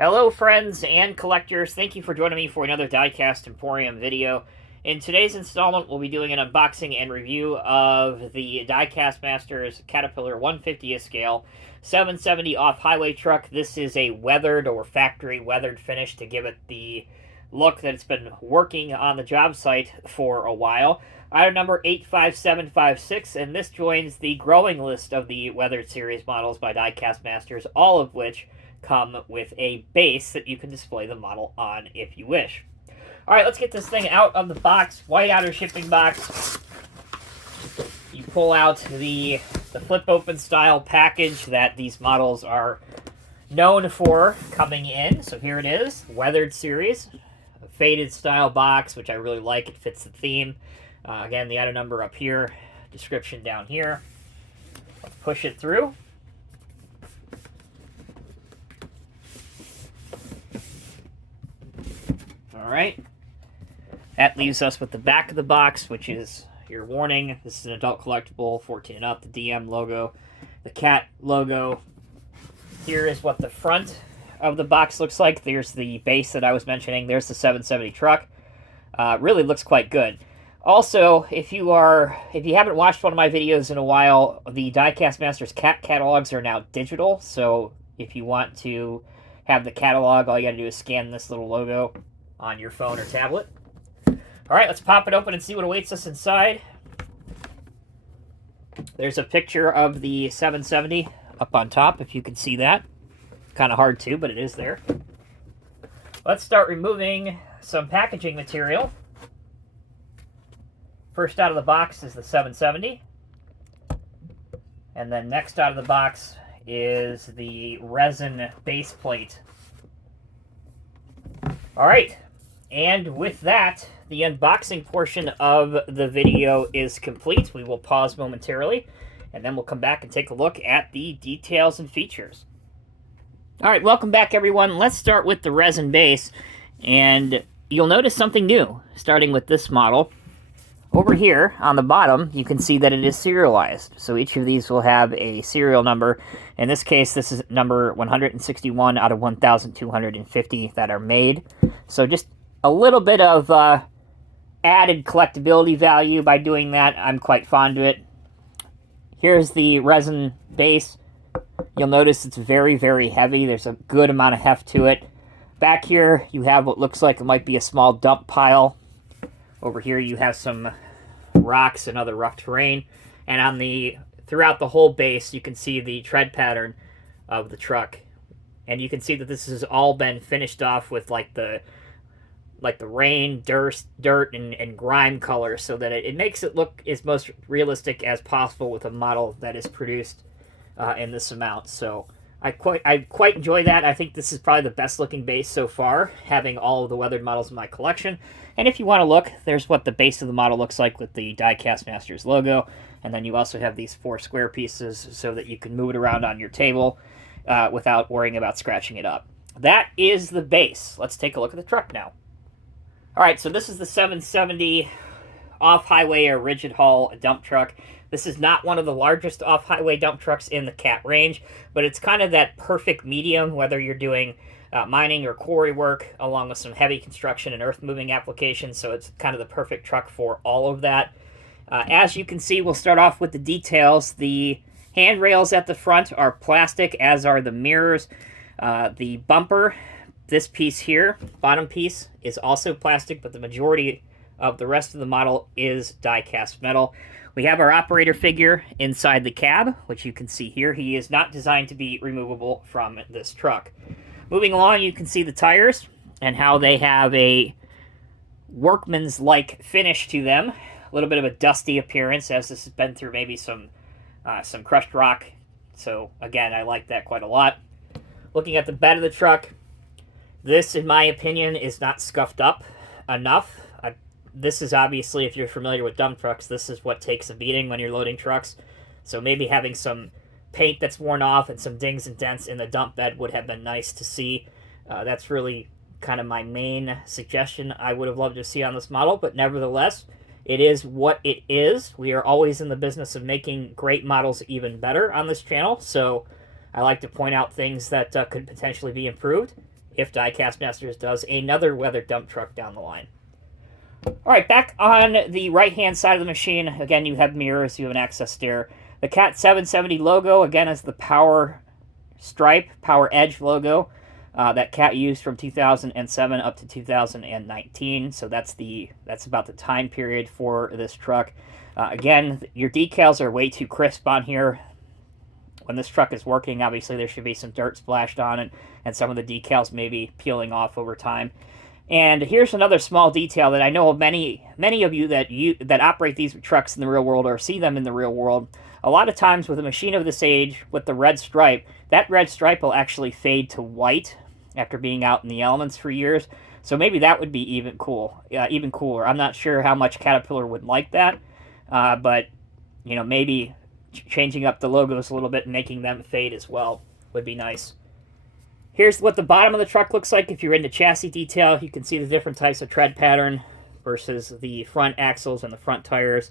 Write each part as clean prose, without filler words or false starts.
Hello friends and collectors, thank you for joining me for another Diecast Emporium video. In today's installment, we'll be doing an unboxing and review of the Diecast Masters Caterpillar 150th scale 770 off-highway truck. This is a weathered or factory weathered finish to give it the look that it's been working on the job site for a while. Item number 85756, and this joins the growing list of the weathered series models by Diecast Masters, all of which come with a base that you can display the model on if you wish. Alright, let's get this thing out of the box. White outer shipping box. You pull out the flip open style package that these models are known for coming in. So here it is, weathered series. A faded style box, which I really like. It fits the theme. Again, the item number up here, description down here. Let's push it through. Alright, that leaves us with the back of the box, which is your warning. This is an adult collectible, 14 and up, the DM logo, the cat logo. Here is what the front of the box looks like. There's the base that I was mentioning. There's the 770 truck. Really looks quite good. Also, if you haven't watched one of my videos in a while, the Diecast Masters cat catalogs are now digital. So if you want to have the catalog, all you got to do is scan this little logo on your phone or tablet. Alright, let's pop it open and see what awaits us inside. There's a picture of the 770 up on top, if you can see that. Kind of hard to, but it is there. Let's start removing some packaging material. First out of the box is the 770. And then next out of the box is the resin base plate. Alright. And with that, the unboxing portion of the video is complete. We will pause momentarily, and then we'll come back and take a look at the details and features. Alright, welcome back everyone. Let's start with the resin base, and you'll notice something new, starting with this model. Over here, on the bottom, you can see that it is serialized. So each of these will have a serial number. In this case, this is number 161 out of 1,250 that are made. So just a little bit of added collectability value by doing that. I'm quite fond of it. Here's the resin base. You'll notice it's very, very heavy. There's a good amount of heft to it. Back here, you have what looks like it might be a small dump pile. Over here, you have some rocks and other rough terrain. And on throughout the whole base, you can see the tread pattern of the truck. And you can see that this has all been finished off with like the rain, dirt, and grime color, so that it makes it look as most realistic as possible with a model that is produced in this amount. So I quite enjoy that. I think this is probably the best looking base so far, having all of the weathered models in my collection. And if you want to look, there's what the base of the model looks like with the Diecast Masters logo. And then you also have these 4 square pieces so that you can move it around on your table without worrying about scratching it up. That is the base. Let's take a look at the truck now. Alright, so this is the 770 off-highway or rigid haul dump truck. This is not one of the largest off-highway dump trucks in the cat range, but it's kind of that perfect medium, whether you're doing mining or quarry work, along with some heavy construction and earth-moving applications, so it's kind of the perfect truck for all of that. As you can see, we'll start off with the details. The handrails at the front are plastic, as are the mirrors. The bumper, this piece here, bottom piece, is also plastic, but the majority of the rest of the model is die-cast metal. We have our operator figure inside the cab, which you can see here. He is not designed to be removable from this truck. Moving along, you can see the tires and how they have a workman's-like finish to them. A little bit of a dusty appearance, as this has been through maybe some crushed rock. So, again, I like that quite a lot. Looking at the bed of the truck, this, in my opinion, is not scuffed up enough. This is obviously, if you're familiar with dump trucks, this is what takes a beating when you're loading trucks. So maybe having some paint that's worn off and some dings and dents in the dump bed would have been nice to see. That's really kind of my main suggestion I would have loved to see on this model, but nevertheless, it is what it is. We are always in the business of making great models even better on this channel, so I like to point out things that could potentially be improved. if Diecast Masters does another weathered dump truck down the line. Alright, back on the right-hand side of the machine, again, you have mirrors, you have an access stair. The Cat 770 logo, again, is the power stripe, power edge logo that Cat used from 2007 up to 2019. So that's about the time period for this truck. Again, your decals are way too crisp on here. When this truck is working, obviously there should be some dirt splashed on it, and some of the decals may be peeling off over time. And here's another small detail that I know of many of you that operate these trucks in the real world or see them in the real world. A lot of times with a machine of this age, with the red stripe, that red stripe will actually fade to white after being out in the elements for years. So maybe that would be even cooler. I'm not sure how much Caterpillar would like that, but you know, maybe changing up the logos a little bit and making them fade as well would be nice. Here's what the bottom of the truck looks like. If you're into chassis detail, you can see the different types of tread pattern versus the front axles and the front tires.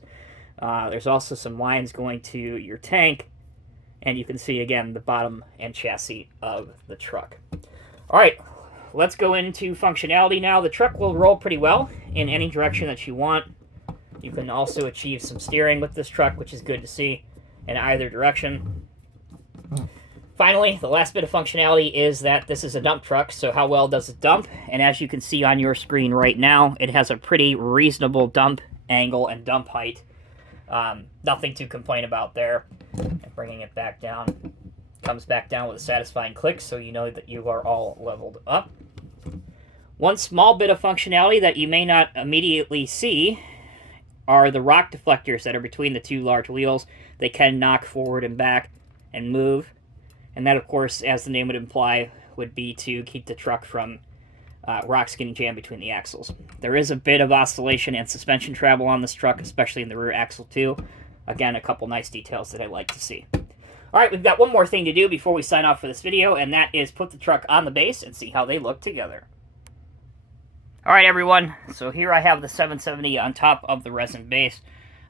There's also some lines going to your tank, and you can see, again, the bottom and chassis of the truck. All right, let's go into functionality now. The truck will roll pretty well in any direction that you want. You can also achieve some steering with this truck, which is good to see in either direction. Finally, the last bit of functionality is that this is a dump truck, so how well does it dump? And as you can see on your screen right now, it has a pretty reasonable dump angle and dump height. Nothing to complain about there. And bringing it back down, comes back down with a satisfying click, so you know that you are all leveled up. One small bit of functionality that you may not immediately see are the rock deflectors that are between the two large wheels. They can knock forward and back and move. And that, of course, as the name would imply, would be to keep the truck from rocks getting jammed between the axles. There is a bit of oscillation and suspension travel on this truck, especially in the rear axle too. Again, a couple nice details that I like to see. All right, we've got one more thing to do before we sign off for this video, and that is put the truck on the base and see how they look together. All right, everyone, so here I have the 770 on top of the resin base.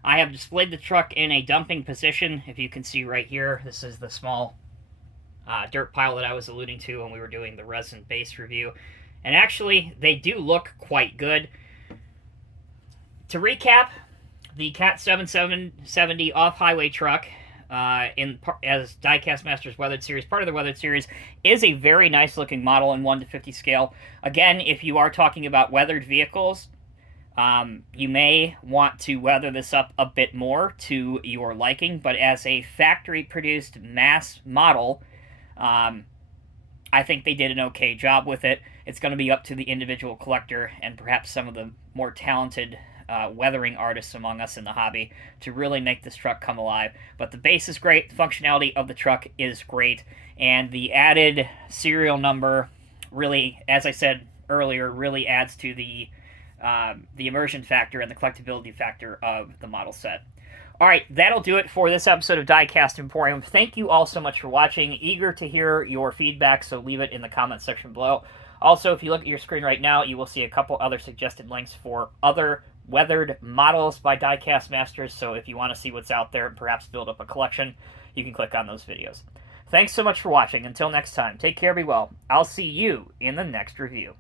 I have displayed the truck in a dumping position. If you can see right here, this is the small dirt pile that I was alluding to when we were doing the resin base review. And actually, they do look quite good. To recap, the Cat 770 off-highway truck, as Diecast Masters Weathered Series, part of the Weathered Series, is a very nice-looking model in 1:50 scale. Again, if you are talking about weathered vehicles, you may want to weather this up a bit more to your liking, but as a factory-produced mass model, I think they did an okay job with it. It's going to be up to the individual collector and perhaps some of the more talented weathering artists among us in the hobby to really make this truck come alive. But the base is great, the functionality of the truck is great, and the added serial number really, as I said earlier, really adds to the immersion factor and the collectability factor of the model set. All right, that'll do it for this episode of Diecast Emporium. Thank you all so much for watching. Eager to hear your feedback, so leave it in the comments section below. Also, if you look at your screen right now, you will see a couple other suggested links for other weathered models by Diecast Masters, so if you want to see what's out there and perhaps build up a collection, you can click on those videos. Thanks so much for watching. Until next time, take care, be well. I'll see you in the next review.